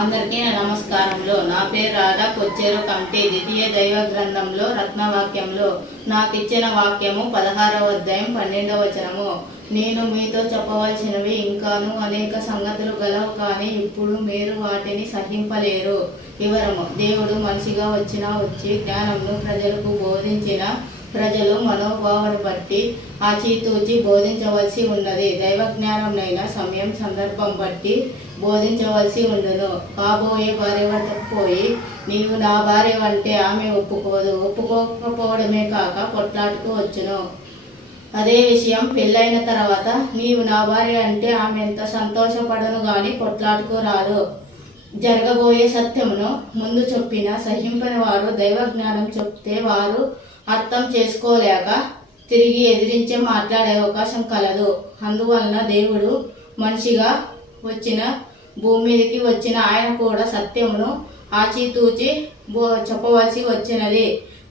అందరికీ నమస్కారములు. నా పేరు రాధా. కొచ్చేరు కమిటీ. ద్వితీయ దైవ గ్రంథంలో రత్నవాక్యంలో నాకిచ్చిన వాక్యము 16వ అధ్యాయం 12వ వచనము. నేను మీతో చెప్పవలసినవి ఇంకాను అనేక సంగతులు గలవు, కానీ ఇప్పుడు మీరు వాటిని సహింపలేరు. వివరము: దేవుడు మనిషిగా వచ్చి జ్ఞానంను ప్రజలకు బోధించిన ప్రజలు మనోభావాన్ని బట్టి ఆచితూచి బోధించవలసి ఉన్నది. దైవ జ్ఞానంనైనా సమయం సందర్భం బట్టి బోధించవలసి ఉండును. కాబోయే భార్య వద్దకు పోయి, నీవు నా భార్య అంటే ఆమె ఒప్పుకోదు, ఒప్పుకోకపోవడమే కాక కొట్లాటుకు వచ్చును. అదే విషయం పెళ్ళైన తర్వాత నీవు నా భార్య అంటే ఆమె ఎంత సంతోషపడను గాని కొట్లాటుకు రాదు. జరగబోయే సత్యమును ముందు చెప్పిన సహింపని వారు దైవ జ్ఞానం చెప్తే వారు అర్థం చేసుకోలేక తిరిగి ఎదిరించే మాట్లాడే అవకాశం కలదు. అందువలన దేవుడు మనిషిగా వచ్చిన భూమి మీదకి వచ్చిన ఆయన కూడా సత్యమును ఆచితూచి చెప్పవలసి వచ్చినది.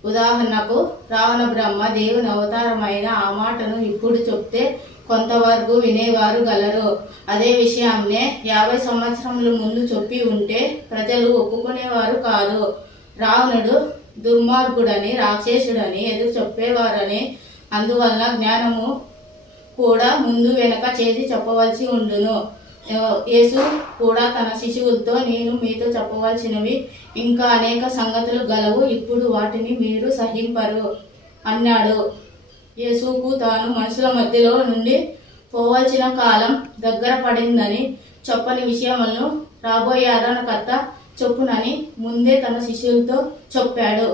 ఉదాహరణకు, రావణ బ్రహ్మ దేవుని అవతారమైన ఆ మాటను ఇప్పుడు చెప్తే కొంతవరకు వినేవారు గలరు. అదే విషయాన్నే 50 సంవత్సరముల ముందు చెప్పి ఉంటే ప్రజలు ఒప్పుకునేవారు కాదు. రావణుడు దుర్మార్గుడని, రాక్షసుడని ఎదురు చెప్పేవారని. అందువలన జ్ఞానము కూడా ముందు వెనక చేసి చెప్పవలసి ఉండును. యేసు కూడా తన శిశువులతో, నేను మీతో చెప్పవలసినవి ఇంకా అనేక సంగతులు గలవు, ఇప్పుడు వాటిని మీరు సహింపరు అన్నాడు. యేసుకు తాను మనుషుల మధ్యలో నుండి పోవలసిన కాలం దగ్గర పడిందని, చెప్పని విషయములను రాబోయే ఆదరణకర్త చెప్పునని ముందే తన శిష్యులతో చెప్పాడు.